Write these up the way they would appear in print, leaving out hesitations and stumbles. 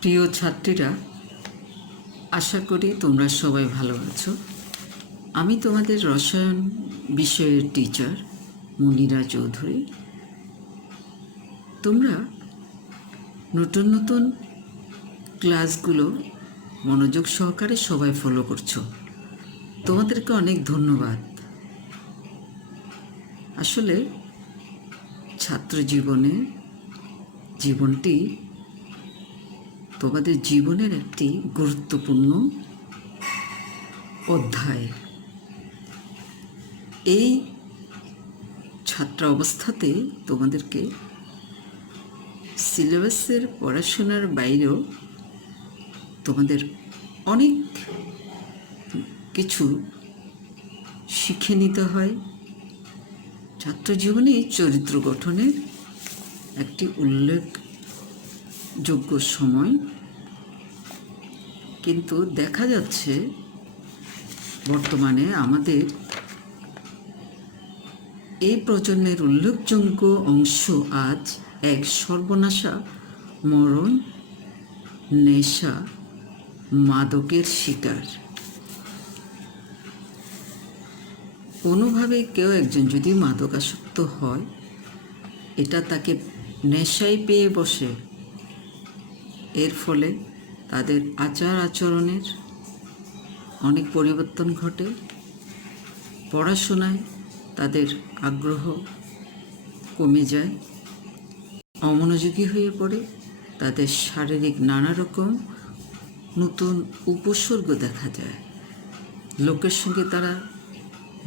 প্রিয় ছাত্রীরা, আশা করি তোমরা সবাই ভালো আছো। আমি তোমাদের রসায়ন বিষয়ের টিচার মুনিরা চৌধুরী। তোমরা নতুন নতুন ক্লাসগুলো মনোযোগ সহকারে সবাই ফলো করছো, তোমাদেরকে অনেক ধন্যবাদ। আসলে ছাত্র জীবনটি তোমাদের জীবনের একটি গুরুত্বপূর্ণ অধ্যায়। এই ছাত্র অবস্থাতে তোমাদেরকে সিলেবাসের পড়াশোনার বাইরেও তোমাদের অনেক কিছু শিখে নিতে হয়। ছাত্র জীবনে চরিত্র গঠনের একটি উল্লেখযোগ্য সময়, কিন্তু দেখা যাচ্ছে বর্তমানে আমাদের এই প্রজন্মের উল্লেখযোগ্য অংশ আজ এক সর্বনাশা, মরণ, নেশা, মাদকের শিকার। কোনোভাবে কেউ একজন যদি মাদকাসক্ত হয়, এটা তাকে নেশায় পেয়ে বসে। এর ফলে তাদের আচার আচরণের অনেক পরিবর্তন ঘটে, পড়াশোনায় তাদের আগ্রহ কমে যায়, অমনোযোগী হয়ে পড়ে, তাদের শারীরিক নানা রকম নতুন উপসর্গ দেখা যায়, লোকের সঙ্গে তারা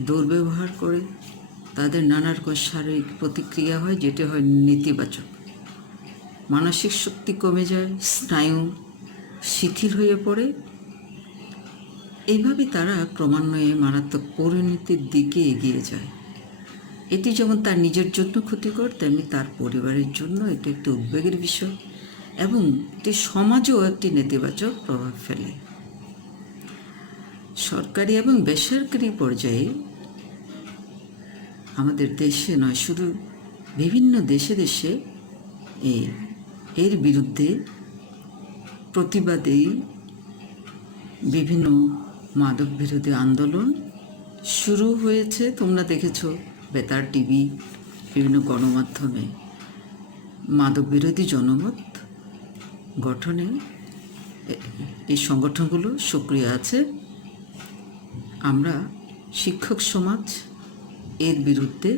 দুর্ব্যবহার করে, তাদের নানা রকম শারীরিক প্রতিক্রিয়া হয়, যেটা হয় নেতিবাচক। মানসিক শক্তি কমে যায়, স্নায়ু শিথিল হয়ে পড়ে। এইভাবে তারা ক্রমান্বয়ে মারাত্মক পরিণতির দিকে এগিয়ে যায়। এটি যেমন তার নিজের জন্য ক্ষতিকর, তেমনি তার পরিবারের জন্য এটি একটি উদ্বেগের বিষয় এবং এটি সমাজেও একটি নেতিবাচক প্রভাব ফেলে। সরকারি এবং বেসরকারি পর্যায়ে আমাদের দেশে নয়, শুধু বিভিন্ন দেশে দেশে এর বিরুদ্ধে প্রতিবাদেই বিভিন্ন মাদক বিরোধী আন্দোলন শুরু হয়েছে। তোমরা দেখেছ বেতার, টিভি, বিভিন্ন গণমাধ্যমে মাদক বিরোধী জনমত গঠনে এই সংগঠনগুলো সক্রিয় আছে। আমরা শিক্ষক সমাজ এর বিরুদ্ধে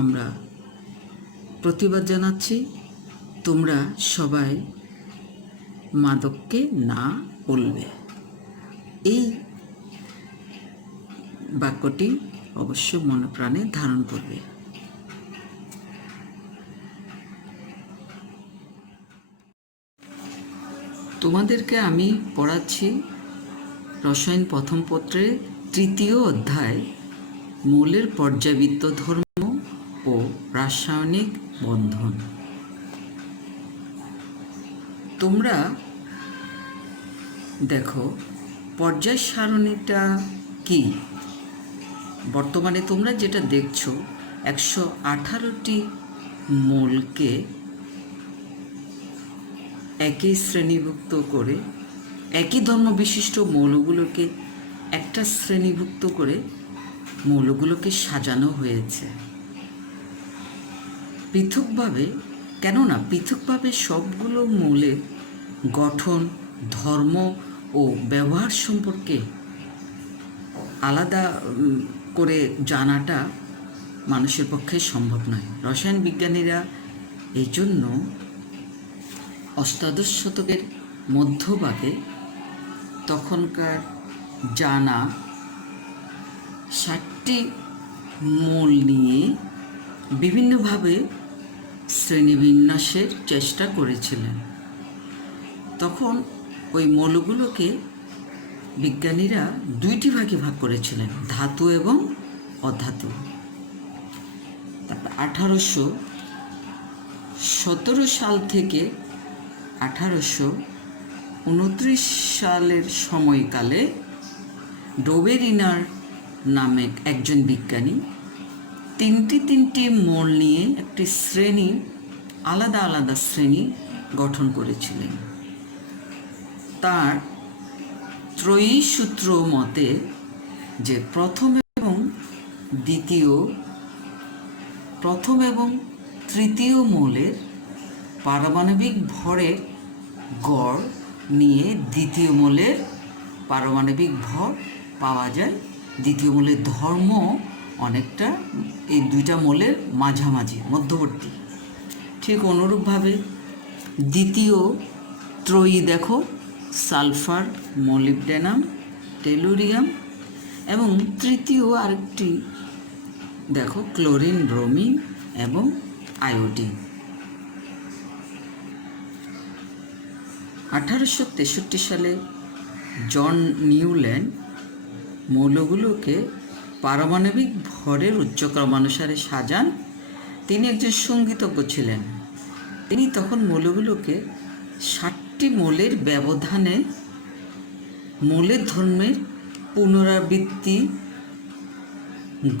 আমরা প্রতিবাদ জানাচ্ছি। তোমরা সবাই মাদককে না বলবে, এই বাক্যটি অবশ্য মনে প্রাণে ধারণ করবে। তোমাদেরকে আমি পড়াচ্ছি রসায়ন প্রথম পত্রের ৩য় অধ্যায়, মৌলের পর্যাবৃত্ত ধর্ম ও রাসায়নিক বন্ধন। তোমরা দেখো পর্যায় সারণীটা কি। বর্তমানে তোমরা যেটা দেখছো, 118টি মৌলকে একই শ্রেণীভুক্ত করে, একই ধর্ম বিশিষ্ট মৌলগুলোকে একটা শ্রেণীভুক্ত করে মৌলগুলোকে সাজানো হয়েছে পৃথকভাবে। কেননা পৃথকভাবে সবগুলো মৌলের গঠন, ধর্ম ও ব্যবহার সম্পর্কে আলাদা করে জানাটা মানুষের পক্ষে সম্ভব নয়। রসায়ন বিজ্ঞানীরা এই জন্য অষ্টাদশ শতকের মধ্যভাগে তখনকার জানা 60টি মৌল নিয়ে বিভিন্নভাবে শ্রেণীবিন্যাসের চেষ্টা করেছিলেন। তখন ওই মৌলগুলোকে বিজ্ঞানীরা 2টি ভাগে ভাগ করেছিলেন, ধাতু এবং অধাতু। তারপর 1817 সাল থেকে 1829 সালের সময়কালে ডোবেরিনার নামে একজন বিজ্ঞানী তিনটি মৌল নিয়ে একটি শ্রেণী, আলাদা আলাদা শ্রেণী গঠন করেছিলেন। তার ত্রয়ী সূত্র মতে যে প্রথম এবং তৃতীয় মৌলের পারমাণবিক ভরের গড় নিয়ে দ্বিতীয় মৌলের পারমাণবিক ভর পাওয়া যায়। দ্বিতীয় মৌলের ধর্ম অনেকটা এই দুইটা মৌলের মাঝামাঝি, মধ্যবর্তী। ঠিক অনুরূপভাবে দ্বিতীয় ত্রয়ী দেখো, সালফার, মলিবডেনাম, টেলুরিয়াম, এবং তৃতীয় আরেকটি দেখো ক্লোরিন, ব্রোমিন এবং আয়োডিন। 1863 সালে জন নিউল্যান্ড মৌলগুলোকে পারমাণবিক ভরের উচ্চক্রমানুসারে সাজান। তিনি একজন সঙ্গীতজ্ঞ ছিলেন। তিনি তখন মৌলগুলোকে 60টি মৌলের ব্যবধানে মৌলের ধর্মের পুনরাবৃত্তি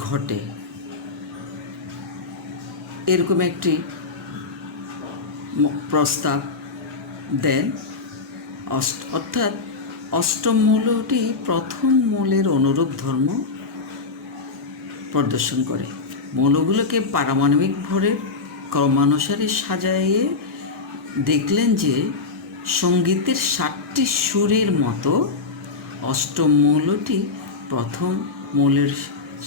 ঘটে এরকম একটি প্রস্তাব দেন। অর্থাৎ অষ্টম মৌলটি প্রথম মৌলের অনুরূপ ধর্ম প্রদর্শন করে। মৌলগুলোকে পারমাণবিক ভরের ক্রমানুসারে সাজাইয়ে দেখলেন যে সঙ্গীতের 7টি সুরের মতো অষ্টম মৌলটি প্রথম মৌলের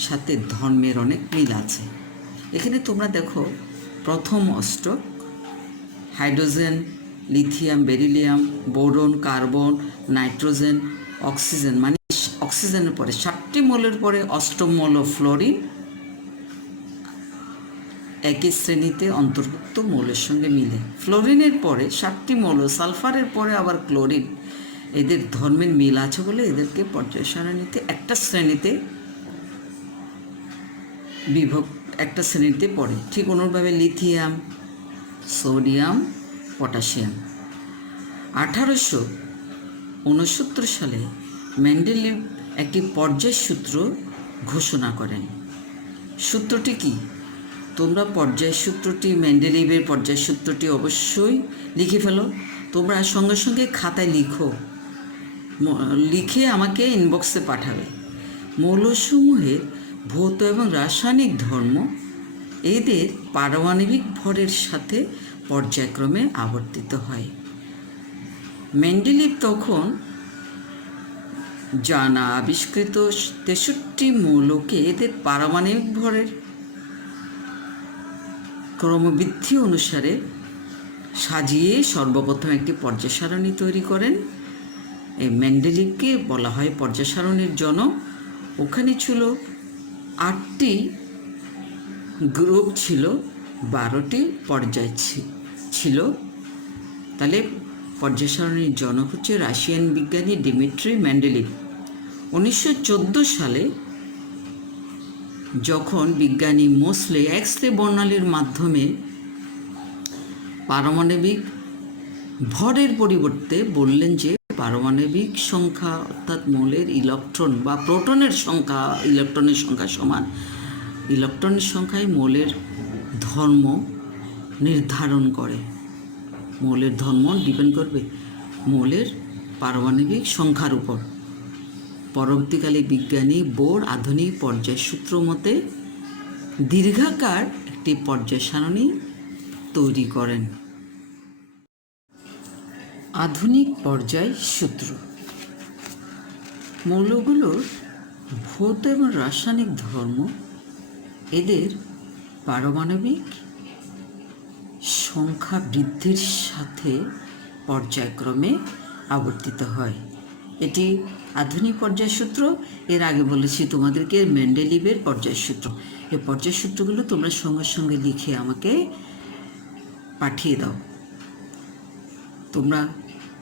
সাথে ধর্মের অনেক মিল আছে। এখানে তোমরা দেখো প্রথম অষ্টক hydrogen, lithium, beryllium, boron, carbon, nitrogen, oxygen, মানে অক্সিজেনের পরে 7টি মৌলের পরে অষ্টম মৌল ফ্লোরিন একই শ্রেণীতে অন্তর্ভুক্ত মৌলের সঙ্গে মিলে। ফ্লোরিনের পরে 7টি মৌল, সালফারের পরে আবার ক্লোরিন, এদের ধর্মের মিল আছে বলে এদেরকে পর্যায় সারণীতে একটা শ্রেণীতে পড়ে। ঠিক অনুরূপভাবে লিথিয়াম, সোডিয়াম, পটাশিয়াম। 1869 সালে মেন্ডেলিভ একটি পর্যায় সূত্র ঘোষণা করেন। সূত্রটি কি? তোমরা মেন্ডেলিভের পর্যায় সূত্রটি অবশ্যই লিখে ফেলো। তোমরা সঙ্গে সঙ্গে খাতায় লিখে আমাকে ইনবক্সে পাঠাবে। মৌলসমূহের ভৌত এবং রাসায়নিক ধর্ম এদের পারমাণবিক ভরের সাথে পর্যায়ক্রমে আবর্তিত হয়। মেন্ডেলিভ তখন জানা আবিষ্কৃত 63টি মৌলকে এদের পারমাণবিক ভরের ক্রমবৃদ্ধি অনুসারে সাজিয়ে সর্বপ্রথম একটি পর্যায় সারণী তৈরি করেন। এই মেন্ডেলিভকে বলা হয় পর্যায় সারণীর জনক। ওখানে ছিল 8টি গ্রুপ ছিল, 12টি পর্যায় ছিল। তাহলে পর্যায় সারণীর জনক হচ্ছে রাশিয়ান বিজ্ঞানী ডিমিট্রি মেন্ডেলিভ। 1914 সালে যখন বিজ্ঞানী মোসলে এক্স-রে বর্ণালীর মাধ্যমে পারমাণবিক ভরের পরিবর্তে বললেন যে পারমাণবিক সংখ্যা অর্থাৎ মৌলের ইলেকট্রন বা প্রোটনের সংখ্যা ইলেকট্রনের সংখ্যা সমান, ইলেকট্রনের সংখ্যায় মৌলের ধর্ম নির্ধারণ করে। মৌলের ধর্ম ডিপেন্ড করবে মৌলের পারমাণবিক সংখ্যার উপর। পরবর্তীকালে বিজ্ঞানী বোর আধুনিক পর্যায় সূত্র মতে দীর্ঘাকার একটি পর্যায় সারণী তৈরি করেন। আধুনিক পর্যায় সূত্র মৌলগুলোর ভৌত এবং রাসায়নিক ধর্ম এদের পারমাণবিক সংখ্যা বৃদ্ধির সাথে পর্যায়ক্রমে আবর্তিত হয়। এটি আধুনিক পর্যায় সূত্র। এর আগে বলেছি তোমাদেরকে মেন্ডেলিভের পর্যায় সূত্র। এই পর্যায় সূত্রগুলো তোমরা সঙ্গে সঙ্গে লিখে আমাকে পাঠিয়ে দাও। তোমরা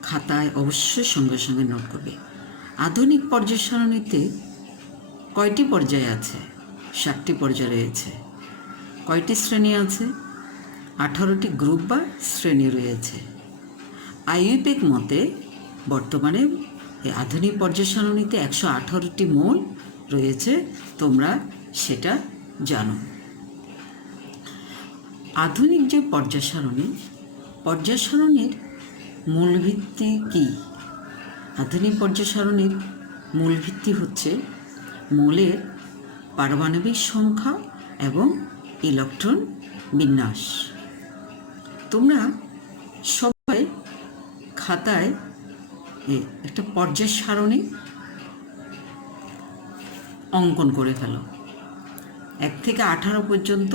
খাতায় অবশ্যই সঙ্গে সঙ্গে নোট করবে। আধুনিক পর্যায় সারণীতে কয়টি পর্যায় আছে? 7টি পর্যায় রয়েছে। কয়টি শ্রেণী আছে? 18টি গ্রুপ বা শ্রেণী রয়েছে। আইইউপ্যাক মতে বর্তমানে এই আধুনিক পর্যায় সারণীতে 118টি মৌল রয়েছে। তোমরা সেটা জানো। আধুনিক যে পর্যায় সারণী পর্যায় সারণীর মূল ভিত্তি কী? আধুনিক পর্যায় সারণীর মূল ভিত্তি হচ্ছে মৌলের পারমাণবিক সংখ্যা এবং ইলেকট্রন বিন্যাস। তোমরা সবাই খাতায় একটা পর্যায় সারণী অঙ্কন করে ফেলো। 1 থেকে 18 পর্যন্ত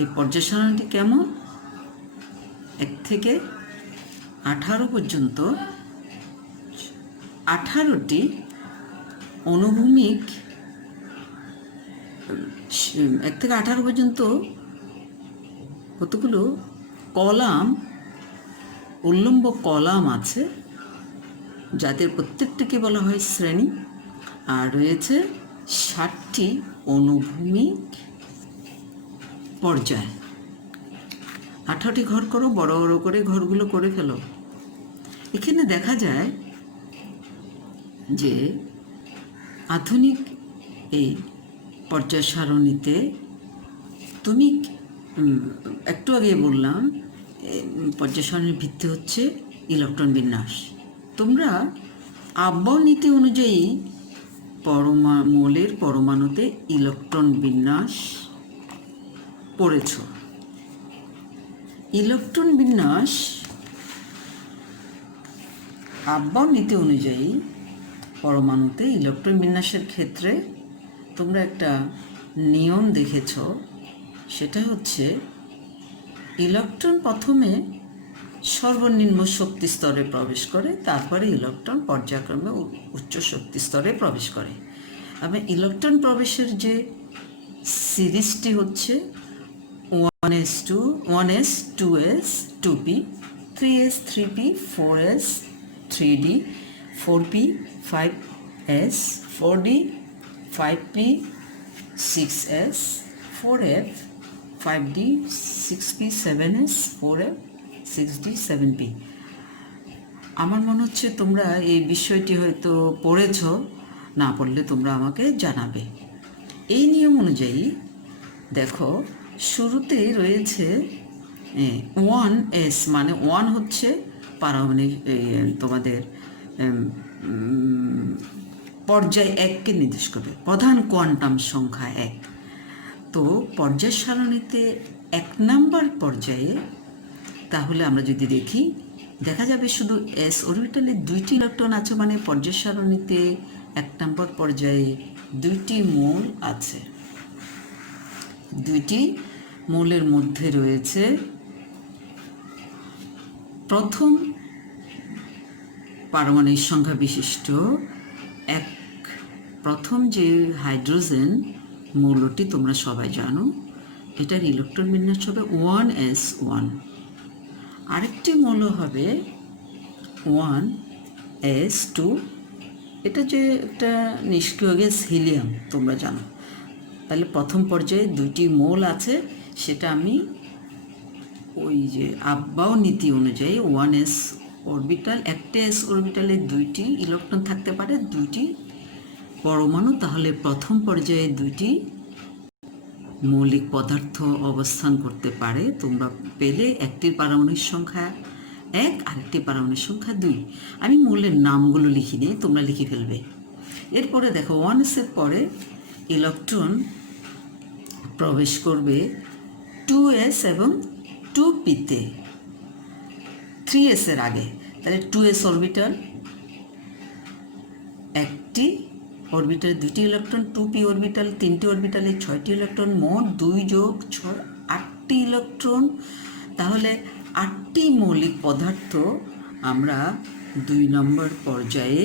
এই পর্যায় সারণীটি কেমন? 1 থেকে 18 পর্যন্ত 18টি অনুভূমিক, 1 থেকে 18 পর্যন্ত কতগুলো কলাম, উল্লম্ব কলাম আছে, যাদের প্রত্যেকটিকে বলা হয় শ্রেণী, আর রয়েছে 60টি অনুভূমিক পর্যায়। 18টি ঘর করো, বড় বড় করে ঘরগুলো করে ফেলো। এখানে দেখা যায় যে আধুনিক এই পর্যায় সারণীতে তুমি একটু আগে বললাম পর্যায় সারণীর ভিত্তি হচ্ছে ইলেকট্রন বিন্যাস। তোমরা আব্বাও নীতি অনুযায়ী মৌলের পরমাণুতে ইলেকট্রন বিন্যাস পড়েছ। ইলেকট্রন বিন্যাস আব্বাও নীতি অনুযায়ী পরমাণুতে ইলেকট্রন বিন্যাসের ক্ষেত্রে তোমরা একটা নিয়ম দেখেছ, সেটা হচ্ছে ইলেকট্রন প্রথমে সর্বনিম্ন শক্তি স্তরে প্রবেশ করে, তারপরে ইলেকট্রন পর্যায়ক্রমে উচ্চ শক্তি স্তরে প্রবেশ করে। এবং ইলেকট্রন প্রবেশের যে সিরিজটি হচ্ছে 1s2, 1s, 2s, 2p, 3s, 3p, 4s, 3d, 4p, 5s, 4d, 5p, 6s, 4f, 5d, 6p, 7s, 4f, 6d, 7p। আমার মনে হচ্ছে তোমরা এই বিষয়টি হয়তো পড়েছ, না পড়লে তোমরা আমাকে জানাবে। এই নিয়ম অনুযায়ী দেখো শুরুতেই রয়েছে 1s, মানে 1 হচ্ছে পারমাণবিক তোমাদের পর্যায় 1কে নির্দেশ করবে, প্রধান কোয়ান্টাম সংখ্যা 1। তো পর্যায় সারণীতে 1 নম্বর পর্যায়ে তাহলে আমরা যদি দেখি, দেখা যাবে শুধু s অরবিটালে 2টি ইলেকট্রন আছে, মানে পর্যায় সারণীতে 1 নম্বর পর্যায়ে 2টি মৌল আছে। 2টি মৌলের মধ্যে রয়েছে প্রথম পারমাণবিক সংখ্যা বিশিষ্ট প্রথম যে হাইড্রোজেন মৌলটি তোমরা সবাই জানো, এটার ইলেকট্রন বিন্যাস হবে 1s1। আরেকটি মৌল হবে 1s2, এটা যে একটা নিষ্ক্রিয় গ্যাস হিলিয়াম তোমরা জানো। তাহলে প্রথম পর্যায়ে 2টি মৌল আছে, সেটা আমি ওই যে আব্বাও নীতি অনুযায়ী 1s অরবিটাল, একটা s অরবিটালে 2টি ইলেকট্রন থাকতে পারে, 2টি পরমাণু, তাহলে প্রথম পর্যায়ে 2টি মৌলিক পদার্থ অবস্থান করতে পারে। তোমরা পেলে একটির পারমাণবিক সংখ্যা 1, আরেকটি পারমাণবিক সংখ্যা 2। আমি মৌলের নামগুলো লিখি নিই, তোমরা লিখে ফেলবে। এরপরে দেখো 1s-এর পরে ইলেকট্রন প্রবেশ করবে 2s এবং 2p-তে, 3s-এর আগে। তাহলে 2s অরবিটাল, একটি অরবিটালে 2টি ইলেকট্রন, 2p অরবিটাল 3টি অরবিটালে 6টি ইলেকট্রন, মোট 2 যোগ 6 8টি ইলেকট্রন। তাহলে 8টি মৌলিক পদার্থ আমরা 2 নম্বর পর্যায়ে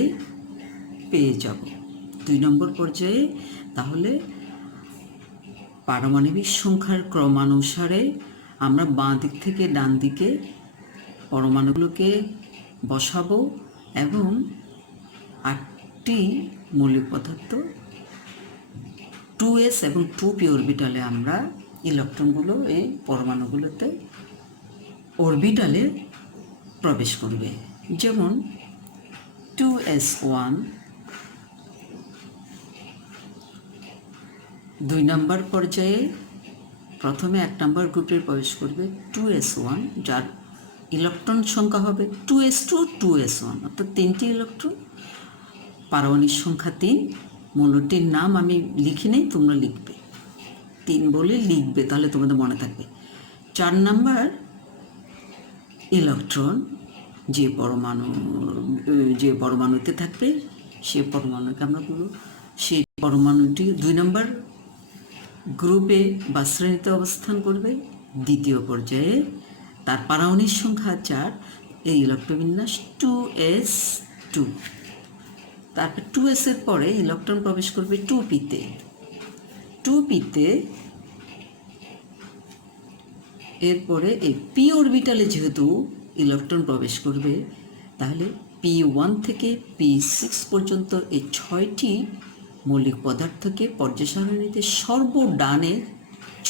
পেয়ে যাব। 2 নম্বর পর্যায়ে তাহলে পারমাণবিক সংখ্যার ক্রমানুসারে আমরা বাঁ দিক থেকে ডান দিকে পরমাণুগুলোকে বসাবো এবং 8টি মৌলিক পদার্থ 2s এবং 2p অরবিটালে আমরা ইলেকট্রনগুলো এই পরমাণুগুলোতে অরবিটালে প্রবেশ করবে। যেমন 2s1 2 নম্বর পর্যায়ে প্রথমে 1 নম্বর গ্রুপে প্রবেশ করবে 2s1, যার ইলেকট্রন সংখ্যা হবে 2s2 2s1, অর্থাৎ 3টি ইলেকট্রন, পারমাণবিক সংখ্যা 3। মৌলটির নাম আমি লিখি নেই, তোমরা লিখবে, 3 বলে লিখবে, তাহলে তোমাদের মনে থাকবে। 4 নম্বর ইলেকট্রন যে পরমাণুতে থাকবে সে পরমাণুকে আমরা বলব, সেই পরমাণুটি 2 নম্বর গ্রুপে বা শ্রেণীতে অবস্থান করবে। দ্বিতীয় পর্যায়ে তার পারমাণবিক সংখ্যা 4, এই ইলেকট্রবিন্যাস 2s2। তারপর 2s এর পরে ইলেকট্রন প্রবেশ করবে 2p-তে। 2p-তে এরপরে এই পি অরবিটালে যেহেতু ইলেকট্রন প্রবেশ করবে, তাহলে p1 থেকে p6 পর্যন্ত এই 6টি মৌলিক পদার্থকে পর্যায় সারণীতে সর্বডানে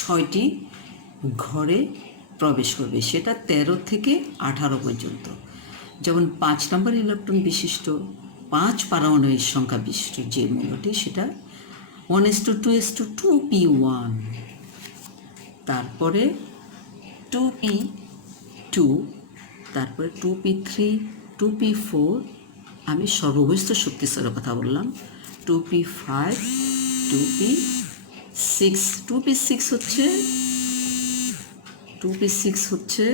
6টি ঘরে প্রবেশ করবে, সেটা 13 থেকে 18 পর্যন্ত। যেমন 5 নম্বর ইলেকট্রন বিশিষ্ট 5 পারমাণবিক সংখ্যা বিশিষ্ট যে মৌলটি, সেটা 1s2 2s2 2p1। তারপরে 2p2, তারপরে 2p3 2p4, আমি সর্ববহিষ্ঠ শক্তি স্তরের কথা বললাম, 2p5 2p6। 2p6 হচ্ছে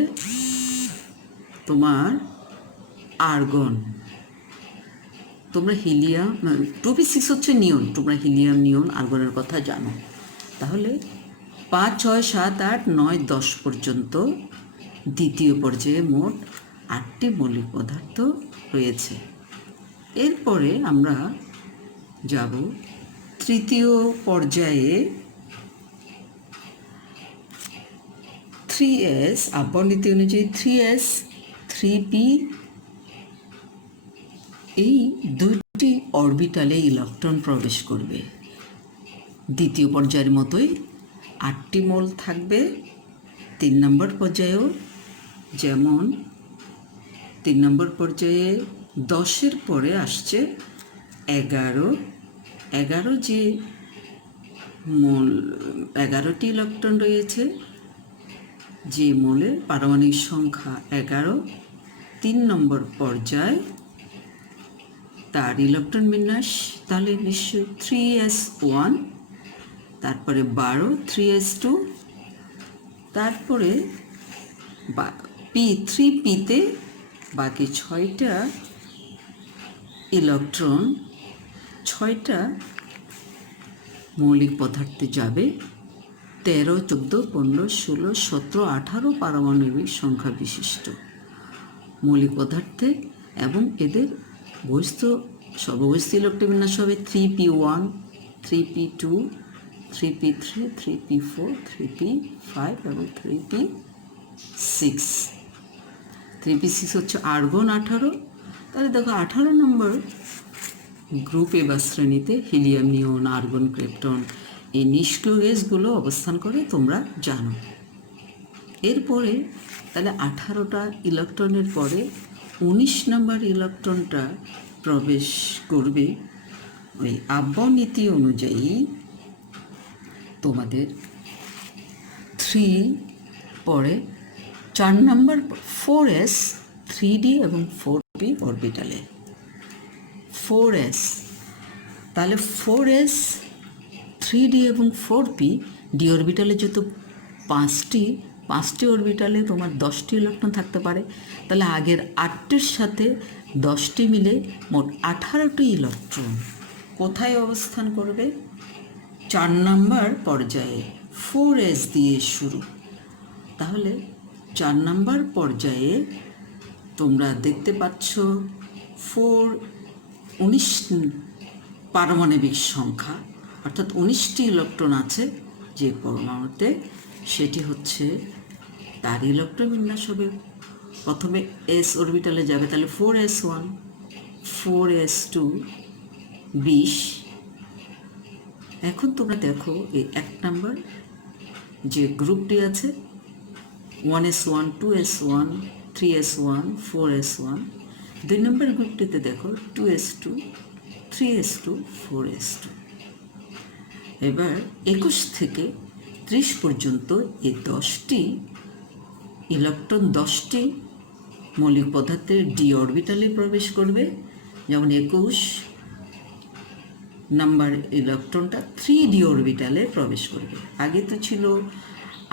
তোমার আর্গন, তোমরা হিলিয়াম, 2p6 হচ্ছে নিয়ন, তোমরা হিলিয়াম নিয়ন আর্গনের কথা জানো। তাহলে 5 6 7 8 9 10 পর্যন্ত দ্বিতীয় পর্যায়ে মোট 8টি মৌলিক পদার্থ রয়েছে। এরপরে আমরা যাব তৃতীয় পর্যায়ে। 3s, আবর্ণ নীতি অনুযায়ী 3s 3p, এই 2টি অরবিটালে ইলেকট্রন প্রবেশ করবে। দ্বিতীয় পর্যায়ের মতোই 8টি মোল থাকবে। 3 নম্বর পর্যায়েও যেমন 3 নম্বর পর্যায়ে 10-এর পরে আসছে 11 যে মোল, 11টি ইলেকট্রন রয়েছে, যে মোলের পারমাণবিক সংখ্যা 11। 3 নম্বর পর্যায় তার ইলেকট্রন বিন্যাস তাহলে নিশ্চয় 3s1, তারপরে 12 3s2, তারপরে p3p-তে বাকি 6টা ইলেকট্রন 6টা মৌলিক পদার্থে যাবে। 13 14 15 16 17 18 পারমাণবিক সংখ্যা বিশিষ্ট মৌলিক পদার্থে, এবং এদের সর্ববহিষ্ঠ ইলেকট্রন বিন্যাস হবে 3p1 3p2 3p3 3p4 3p5 এবং 3p6। 3p6 হচ্ছে আর্গন 18। তাহলে দেখো 18 নম্বর গ্রুপে বা শ্রেণীতে হিলিয়াম নিয়ন আর্গন ক্রিপ্টন এই নিষ্ক্রিয় গ্যাসগুলো অবস্থান করে, তোমরা জানো। এরপরে তাহলে 18টা ইলেকট্রনের পরে 19 নম্বর ইলেকট্রনটা প্রবেশ করবে ওই আবর্ণ নীতি অনুযায়ী তোমাদের 3 পরে 4 নম্বর 4s 3d এবং 4p অরবিটালে। 4s, তাহলে 4s 3d এবং 4p ডি অরবিটালে যেহেতু 5টি অরবিটালে তোমার 10টি ইলেকট্রন থাকতে পারে, তাহলে আগের 8টির সাথে 10টি মিলে মোট 18টি ইলেকট্রন কোথায় অবস্থান করবে? 4 নম্বর পর্যায়ে 4s দিয়ে শুরু। তাহলে 4 নম্বর পর্যায়ে তোমরা দেখতে পাচ্ছ 19 পারমাণবিক সংখ্যা, অর্থাৎ 19টি ইলেকট্রন আছে যে পরমাণুতে, সেটি হচ্ছে তার ইলেকট্রন বিন্যাস হবে প্রথমে s অরবিটালে যাবে, তাহলে 4s1 4s2 20। এখন তোমরা দেখো এই 1 নম্বর যে গ্রুপটি আছে 1s1 2s1 3s1 4s1, 2 নম্বর গ্রুপটিতে দেখো 2s2 3s2 4s2। এবার 21 থেকে 31 পর্যন্ত এই 10টি ইলেকট্রন 10টি মৌলিক পদার্থের ডি অরবিটালে প্রবেশ করবে। যেমন 21 নাম্বার ইলেকট্রনটা 3d অরবিটালে প্রবেশ করবে। আগে তো ছিল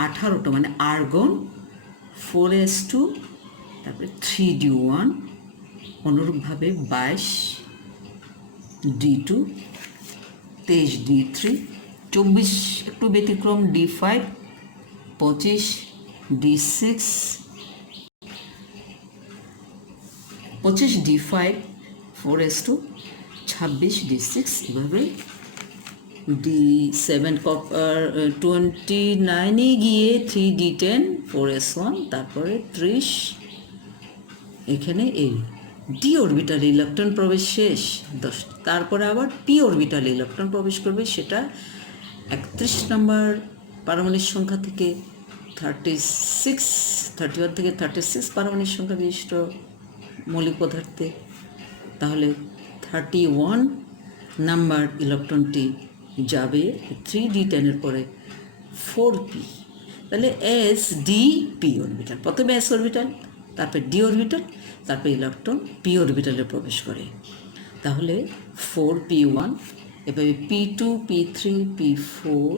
18টা, মানে আর্গন 4s2, তারপরে 3d1, অনুরূপভাবে 22d2, 23d3, 24 একটু ব্যতিক্রম d5, 25d6, 25d5 4s2, 26d6, এভাবে d7 কপার 29-এ গিয়ে 3d10 4s1, তারপরে 30, এখানে এই ডি অরবিটাল ইলেকট্রন প্রবেশ শেষ 10। তারপরে আবার পি অরবিটাল ইলেকট্রন প্রবেশ করবে, সেটা 31 নম্বর পারমাণবিক সংখ্যা থেকে 31 থেকে 36 পারমাণবিক সংখ্যা বিশিষ্ট মৌলিক পদার্থে। তাহলে 31 নাম্বার ইলেকট্রনটি যাবে 3d10-এর পরে 4p, তাহলে এস ডি পি অরবিটাল, প্রথমে এস অরবিটাল, তারপরে ডি অরবিটাল, তারপরে ইলেকট্রন পি অরবিটালে প্রবেশ করে। তাহলে 4p1, এভাবে p2, p3, p4,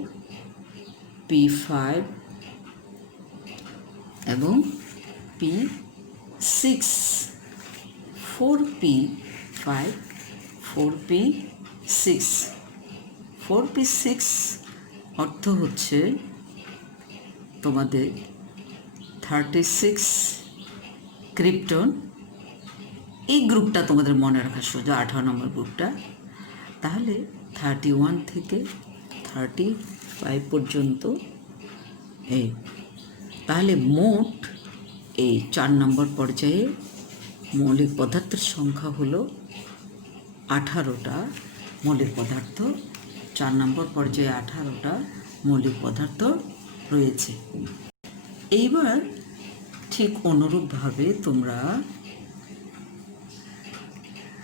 p5 এবং p6, 4p5, 4p6, 4p6 অর্থ হচ্ছে তোমাদের 36 ক্রিপ্টন। এই গ্রুপটা তোমাদের মনে রাখা সোজা, 18 নম্বর গ্রুপটা। তাহলে 31 থেকে 35 পর্যন্ত এই, তাহলে মোট এই 4 নম্বর পর্যায়ে মৌলিক পদার্থের সংখ্যা হলো 18টা মৌলিক পদার্থ। 4 নম্বর পর্যায়ে 18টা মৌলিক পদার্থ রয়েছে। এইবার ঠিক অনুরূপভাবে তোমরা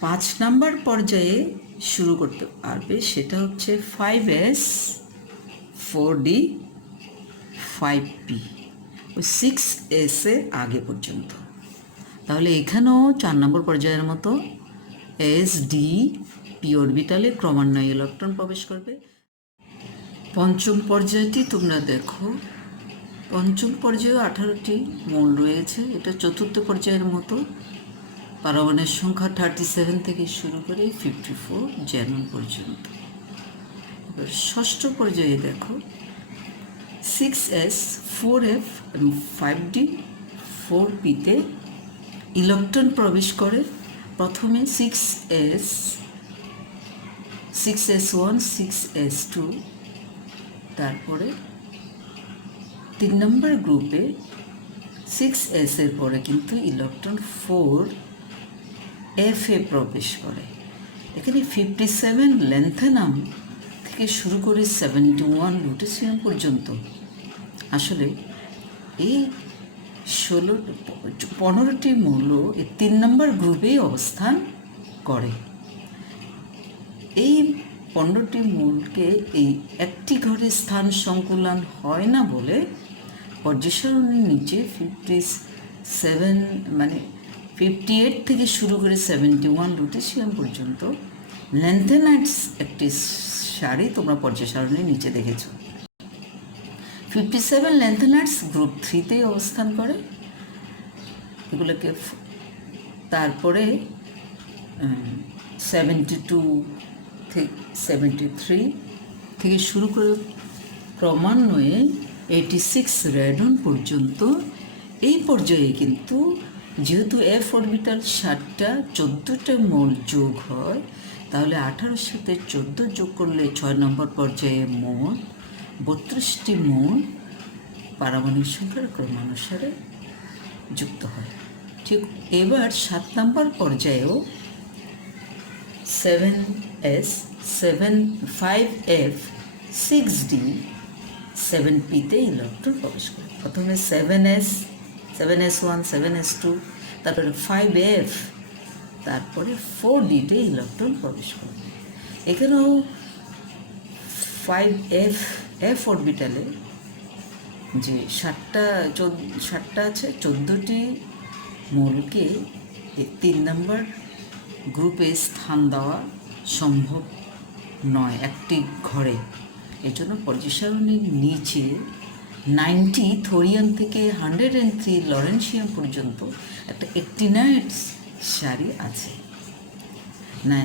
5 নম্বর পর্যায়ে শুরু করতে পারবে, সেটা হচ্ছে 5s 4d 5p, ওই 6s এর আগে পর্যন্ত। তাহলে এখানেও 4 নম্বর পর্যায়ের মতো এস ডি পি অরবিটালে ক্রমান্বয়ে ইলেকট্রন প্রবেশ করবে। পঞ্চম পর্যায়টি তোমরা দেখো, পঞ্চম পর্যায়ে 18টি মৌল রয়েছে। এটা চতুর্থ পর্যায়ের মতো, পারমাণবিক সংখ্যা 37 থেকে শুরু করে 54 জ্যানন পর্যন্ত। এবার ষষ্ঠ পর্যায়ে দেখো 6s 4f এবং 5d 4pতে ইলেকট্রন প্রবেশ করে। প্রথমে 6s1 6s2, তারপরে 3 নম্বর গ্রুপে 6s এর পরে কিন্তু ইলেকট্রন 4f এ প্রবেশ করে। এখানে 57 ল্যান্থানাম থেকে শুরু করে 71 লুটেসিয়াম পর্যন্ত। আসলে এই 15টি মৌল এই 3 নম্বর গ্রুপেই অবস্থান করে। এই 15টি মৌলকে এই একটি ঘরে স্থান সংকুলান হয় না বলে পর্যায় সারণীর নিচে 57 মানে 58 থেকে শুরু করে 71 লুটেসিয়াম পর্যন্ত ল্যান্থেনাইটস একটি সারি তোমরা পর্যায় সারণীর নিচে দেখেছ। 57 ল্যান্থেনাইটস গ্রুপ 3-তে অবস্থান করে। এগুলোকে তারপরে 72 থেকে 73 থেকে শুরু করে ক্রমান্বয়ে 86 রেডন পর্যন্ত। এই পর্যায়ে কিন্তু যেহেতু এফ অরবিটাল 7টা 14টা মৌল যোগ হয়, তাহলে 18-র সাথে 14 যোগ করলে 6 নম্বর পর্যায়ে মোট 32টি মৌল পারমাণবিক সংখ্যার ক্রমানুসারে যুক্ত হয়। ঠিক এবার 7 নম্বর পর্যায়েও 7s 5f 6d 7pতে ইলেকট্রন প্রবেশ করে। প্রথমে 7s1 7s2, তারপরে 5f, তারপরে 4dতে ইলেকট্রন প্রবেশ করবে। এখানেও 5f অরবিটালে যে ষাটটা আছে, 14টি মৌলকে এই 3 নম্বর গ্রুপে স্থান দেওয়া সম্ভব নয় একটি ঘরে। এর জন্য পর্যায় সারণীর নিচে 90 থোরিয়াম থেকে 103 লরেন্সিয়াম পর্যন্ত একটা অ্যাক্টিনাইড সারি আছে। না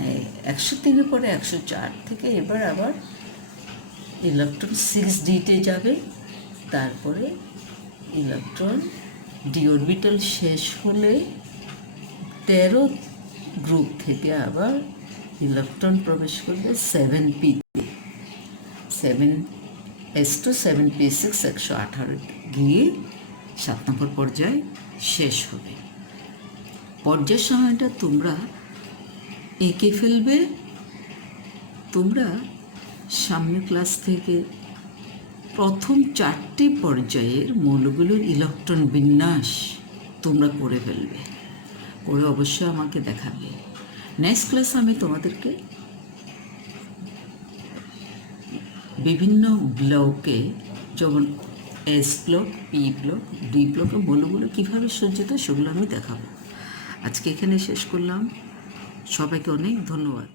103-এর পরে 104 থেকে এবার আবার ইলেকট্রন 6d-তে যাবে, তারপরে ইলেকট্রন ডি অরবিটাল শেষ হলে 13 গ্রুপ থেকে আবার ইলেকট্রন প্রবেশ করবে 7p-তে, 7s2 7p6 118 গিয়ে 7 নম্বর পর্যায়ে শেষ হবে। পর্যায়ের সময়টা তোমরা এঁকে ফেলবে। তোমরা সামনের ক্লাস থেকে প্রথম 4টি পর্যায়ের মৌলগুলোর ইলেকট্রন বিন্যাস তোমরা করে ফেলবে, করে অবশ্যই আমাকে দেখাবে। নেক্সট ক্লাস আমি তোমাদেরকে বিভিন্ন ব্লকে, যেমন S block, P block, D ব্লকে মৌলগুলো কীভাবে সজ্জিত সেগুলো আমি দেখাবো। আজকে এখানে শেষ করলাম। সবাইকে অনেক ধন্যবাদ।